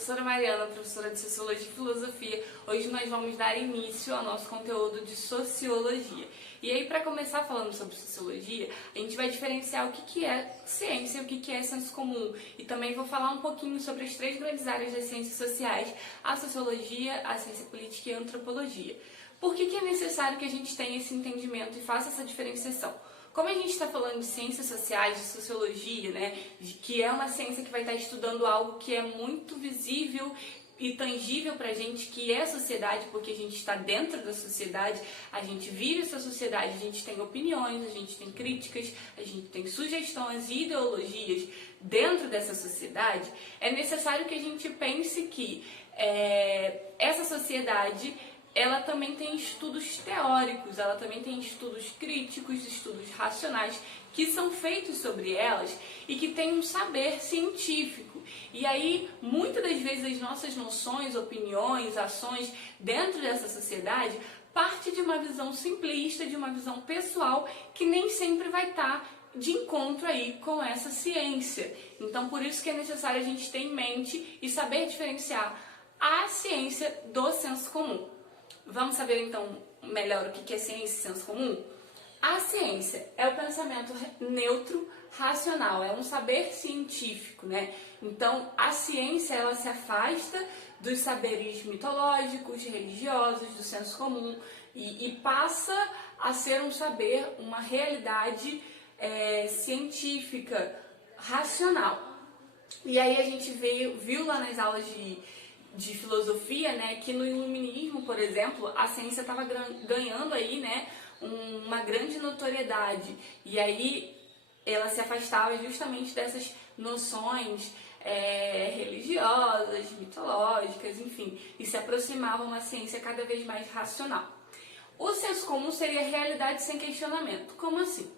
professora Mariana, professora de Sociologia e Filosofia. Hoje nós vamos dar início ao nosso conteúdo de Sociologia. E aí, para começar falando sobre Sociologia, a gente vai diferenciar o que é ciência e o que é senso comum. E também vou falar um pouquinho sobre as três grandes áreas das ciências sociais, a Sociologia, a Ciência Política e a Antropologia. Por que é necessário que a gente tenha esse entendimento e faça essa diferenciação? Como a gente está falando de ciências sociais, de sociologia, né, de que é uma ciência que vai estar estudando algo que é muito visível e tangível para a gente, que é a sociedade, porque a gente está dentro da sociedade, a gente vive essa sociedade, a gente tem opiniões, a gente tem críticas, a gente tem sugestões e ideologias dentro dessa sociedade, é necessário que a gente pense que essa sociedade ela também tem estudos teóricos, ela também tem estudos críticos, estudos racionais que são feitos sobre elas e que tem um saber científico. E aí, muitas das vezes, as nossas noções, opiniões, ações dentro dessa sociedade parte de uma visão simplista, de uma visão pessoal que nem sempre vai estar de encontro aí com essa ciência. Então, por isso que é necessário a gente ter em mente e saber diferenciar a ciência do senso comum. Vamos saber então melhor o que é ciência e senso comum? A ciência é o pensamento neutro, racional, é um saber científico, né? Então a ciência ela se afasta dos saberes mitológicos, religiosos, do senso comum e passa a ser um saber, uma realidade científica, racional. E aí a gente viu lá nas aulas de filosofia, né, que no iluminismo, por exemplo, a ciência estava ganhando aí, né, uma grande notoriedade. E aí ela se afastava justamente dessas noções religiosas, mitológicas, enfim, e se aproximava uma ciência cada vez mais racional. O senso comum seria realidade sem questionamento. Como assim?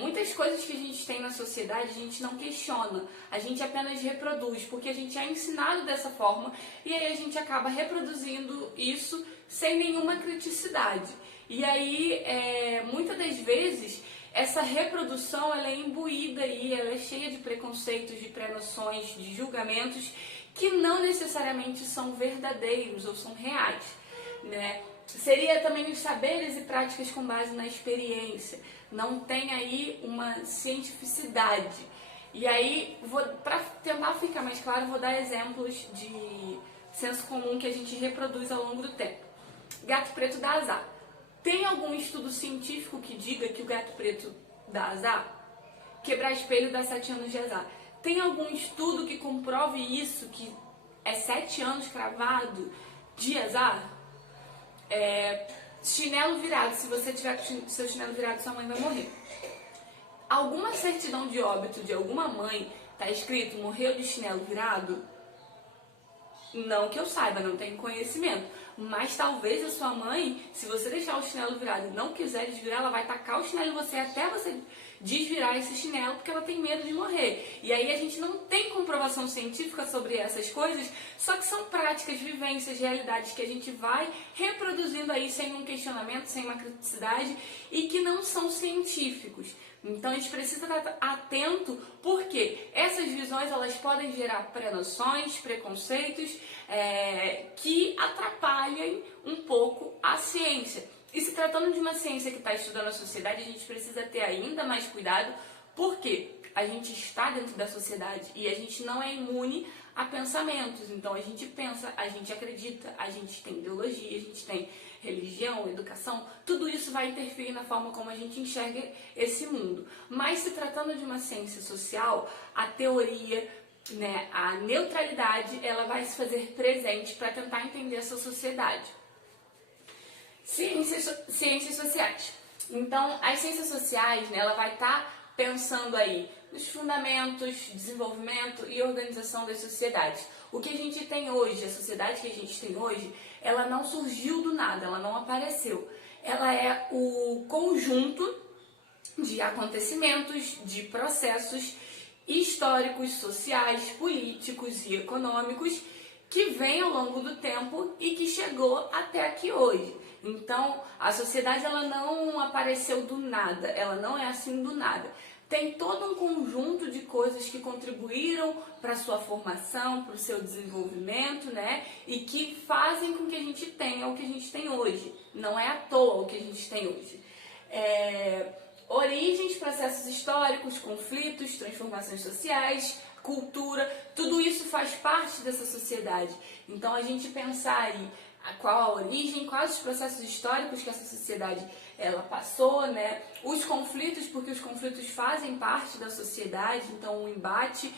Muitas coisas que a gente tem na sociedade a gente não questiona, a gente apenas reproduz, porque a gente é ensinado dessa forma e aí a gente acaba reproduzindo isso sem nenhuma criticidade. E aí, muitas das vezes, essa reprodução ela é imbuída e ela é cheia de preconceitos, de pré-noções, de julgamentos que não necessariamente são verdadeiros ou são reais, né? Seria também os saberes e práticas com base na experiência. Não tem aí uma cientificidade. E aí, para tentar ficar mais claro, vou dar exemplos de senso comum que a gente reproduz ao longo do tempo. Gato preto dá azar. Tem algum estudo científico que diga que o gato preto dá azar? Quebrar espelho dá 7 anos de azar. Tem algum estudo que comprove isso, que é 7 anos cravado de azar? Chinelo virado, se você tiver com seu chinelo virado, sua mãe vai morrer. Alguma certidão de óbito de alguma mãe tá escrito morreu de chinelo virado? Não que eu saiba, não tenho conhecimento. Mas talvez a sua mãe, se você deixar o chinelo virado e não quiser desvirar, ela vai tacar o chinelo em você até você desvirar esse chinelo, porque ela tem medo de morrer. E aí a gente não tem comprovação científica sobre essas coisas, só que são práticas, vivências, realidades que a gente vai reproduzindo aí sem um questionamento, sem uma criticidade e que não são científicos. Então a gente precisa estar atento porque essas visões elas podem gerar pré-noções, preconceitos que atrapalhem um pouco a ciência. E se tratando de uma ciência que está estudando a sociedade, a gente precisa ter ainda mais cuidado porque a gente está dentro da sociedade e a gente não é imune a pensamentos. Então a gente pensa, a gente acredita, a gente tem ideologia, a gente tem religião, educação, tudo isso vai interferir na forma como a gente enxerga esse mundo. Mas se tratando de uma ciência social, a teoria, né, a neutralidade, ela vai se fazer presente para tentar entender essa sociedade. Ciências sociais. Então, as ciências sociais, né, ela vai estar pensando aí nos fundamentos, desenvolvimento e organização das sociedades. O que a gente tem hoje, a sociedade que a gente tem hoje, ela não surgiu do nada, ela não apareceu. Ela é o conjunto de acontecimentos, de processos históricos, sociais, políticos e econômicos que vem ao longo do tempo e que chegou até aqui hoje. Então, a sociedade ela não apareceu do nada, ela não é assim do nada. tem todo um conjunto de coisas que contribuíram para a sua formação, para o seu desenvolvimento, né? E que fazem com que a gente tenha o que a gente tem hoje. Não é à toa o que a gente tem hoje. Origens, processos históricos, conflitos, transformações sociais, cultura, tudo isso faz parte dessa sociedade. Então a gente pensar aí qual a origem, quais os processos históricos que essa sociedade ela passou, né? Os conflitos, porque os conflitos fazem parte da sociedade, então o embate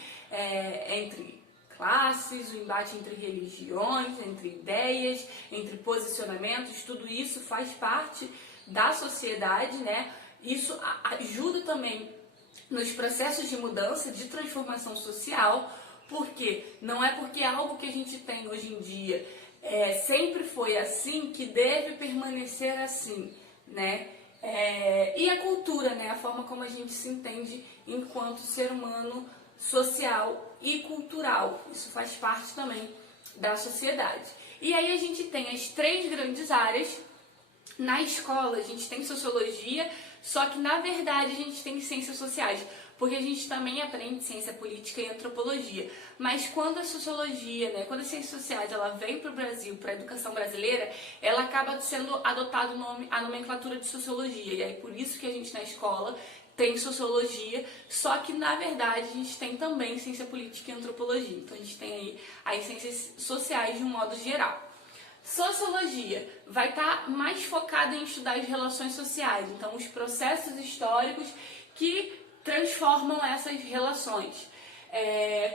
entre classes, o embate entre religiões, entre ideias, entre posicionamentos, tudo isso faz parte da sociedade, né? Isso ajuda também nos processos de mudança, de transformação social, porque não é porque algo que a gente tem hoje em dia sempre foi assim que deve permanecer assim, né? E a cultura, né? A forma como a gente se entende enquanto ser humano social e cultural. Isso faz parte também da sociedade. E aí a gente tem as 3 grandes áreas. Na escola a gente tem sociologia, só que na verdade a gente tem ciências sociais, porque a gente também aprende ciência política e antropologia. Mas quando a sociologia, né, quando as ciências sociais ela vem para o Brasil, para a educação brasileira, ela acaba sendo adotado a nomenclatura de sociologia. E é por isso que a gente na escola tem sociologia, só que na verdade a gente tem também ciência política e antropologia. Então a gente tem aí as ciências sociais de um modo geral. Sociologia vai estar mais focada em estudar as relações sociais, então os processos históricos que transformam essas relações.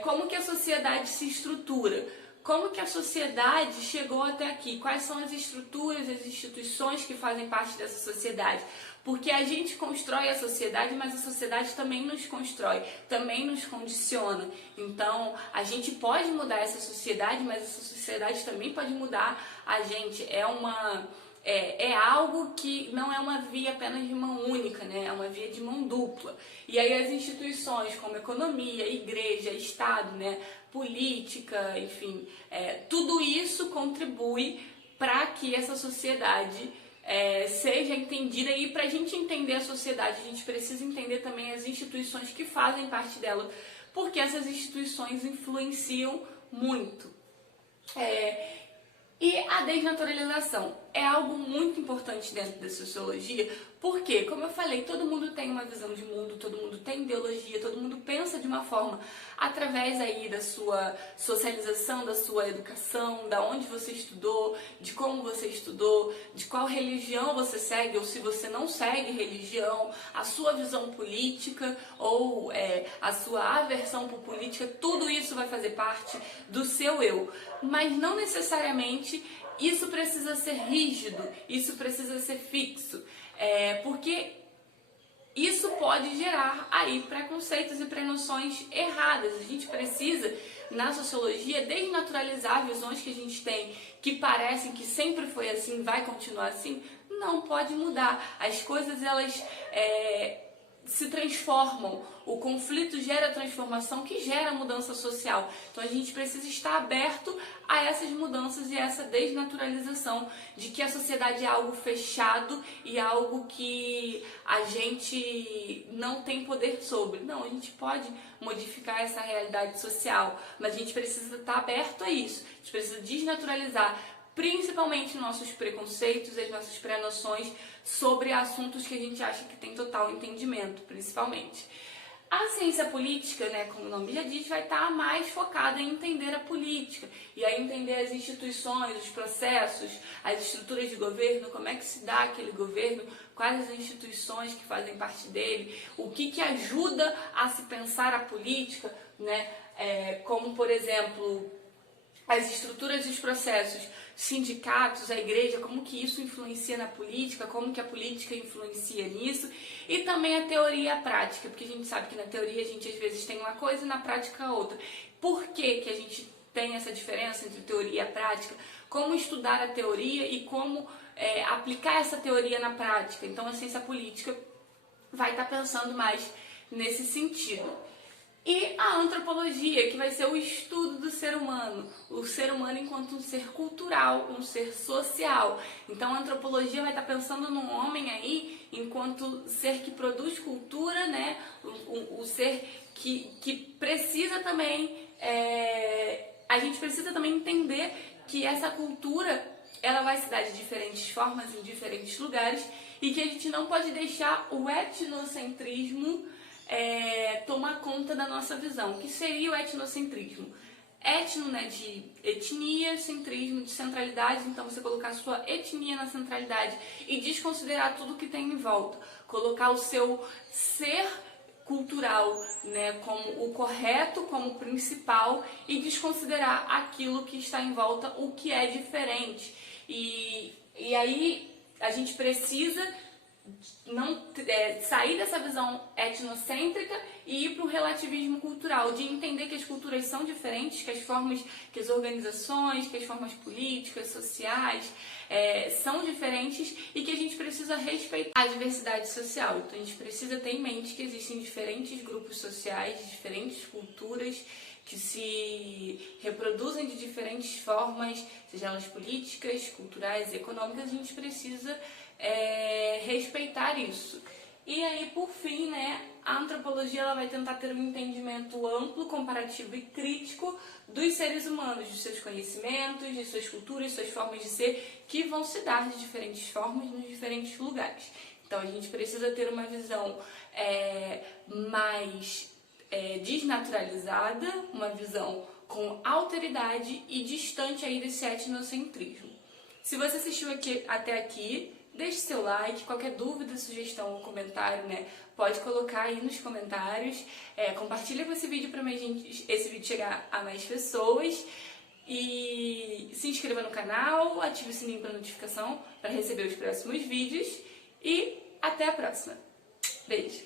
Como que a sociedade se estrutura? Como que a sociedade chegou até aqui? Quais são as estruturas, as instituições que fazem parte dessa sociedade? Porque a gente constrói a sociedade, mas a sociedade também nos constrói, também nos condiciona. Então, a gente pode mudar essa sociedade, mas essa sociedade também pode mudar a gente. É algo que não é uma via apenas de mão única, né? É uma via de mão dupla. E aí as instituições como economia, igreja, Estado, né? Política, enfim, tudo isso contribui para que essa sociedade seja entendida. E para a gente entender a sociedade, a gente precisa entender também as instituições que fazem parte dela, porque essas instituições influenciam muito. E a desnaturalização é algo muito importante dentro da sociologia, porque, como eu falei, todo mundo tem uma visão de mundo, todo mundo tem ideologia, todo mundo pensa de uma forma através aí da sua socialização, da sua educação, da onde você estudou, de como você estudou, de qual religião você segue, ou se você não segue religião, a sua visão política ou a sua aversão por política, tudo isso vai fazer parte do seu eu, mas não necessariamente isso precisa ser rígido, isso precisa ser fixo, porque isso pode gerar aí preconceitos e prenoções erradas. A gente precisa, na sociologia, desnaturalizar visões que a gente tem, que parecem que sempre foi assim, vai continuar assim. Não pode mudar. As coisas, elas se transformam. O conflito gera transformação, que gera mudança social. Então a gente precisa estar aberto a essas mudanças e essa desnaturalização de que a sociedade é algo fechado e algo que a gente não tem poder sobre. Não, a gente pode modificar essa realidade social, mas a gente precisa estar aberto a isso. A gente precisa desnaturalizar principalmente nossos preconceitos, as nossas pré-noções sobre assuntos que a gente acha que tem total entendimento, principalmente. A ciência política, né, como o nome já diz, vai estar mais focada em entender a política e a entender as instituições, os processos, as estruturas de governo, como é que se dá aquele governo, quais as instituições que fazem parte dele, o que ajuda a se pensar a política, né, como, por exemplo, as estruturas e os processos, sindicatos, a igreja, como que isso influencia na política, como que a política influencia nisso, e também a teoria e a prática, porque a gente sabe que na teoria a gente às vezes tem uma coisa e na prática outra. Por que a gente tem essa diferença entre teoria e a prática? Como estudar a teoria e como aplicar essa teoria na prática? Então a ciência política vai estar pensando mais nesse sentido. E a antropologia, que vai ser o estudo do ser humano, o ser humano enquanto um ser cultural, um ser social. Então a antropologia vai estar pensando no homem aí enquanto ser que produz cultura, né? O ser que precisa também, a gente precisa também entender que essa cultura ela vai se dar de diferentes formas em diferentes lugares e que a gente não pode deixar o etnocentrismo tomar conta da nossa visão. O que seria o etnocentrismo? Etno, né, de etnia, centrismo, de centralidade, então você colocar a sua etnia na centralidade e desconsiderar tudo que tem em volta. Colocar o seu ser cultural, né, como o correto, como o principal e desconsiderar aquilo que está em volta, o que é diferente. E aí a gente precisa não sair dessa visão etnocêntrica e ir para o relativismo cultural, de entender que as culturas são diferentes, que as formas, que as organizações, que as formas políticas, sociais são diferentes e que a gente precisa respeitar a diversidade social. Então a gente precisa ter em mente que existem diferentes grupos sociais, diferentes culturas que se reproduzem de diferentes formas, sejam elas políticas, culturais, econômicas. A gente precisa respeitar isso. E aí, por fim, né, a antropologia ela vai tentar ter um entendimento amplo, comparativo e crítico dos seres humanos, dos seus conhecimentos, de suas culturas, suas formas de ser, que vão se dar de diferentes formas nos diferentes lugares. Então, a gente precisa ter uma visão mais desnaturalizada, uma visão com alteridade e distante aí desse etnocentrismo. Se você assistiu até aqui, deixe seu like, qualquer dúvida, sugestão ou comentário, né, pode colocar aí nos comentários. Compartilha esse vídeo para esse vídeo chegar a mais pessoas. E se inscreva no canal, ative o sininho para notificação para receber os próximos vídeos. E até a próxima. Beijo!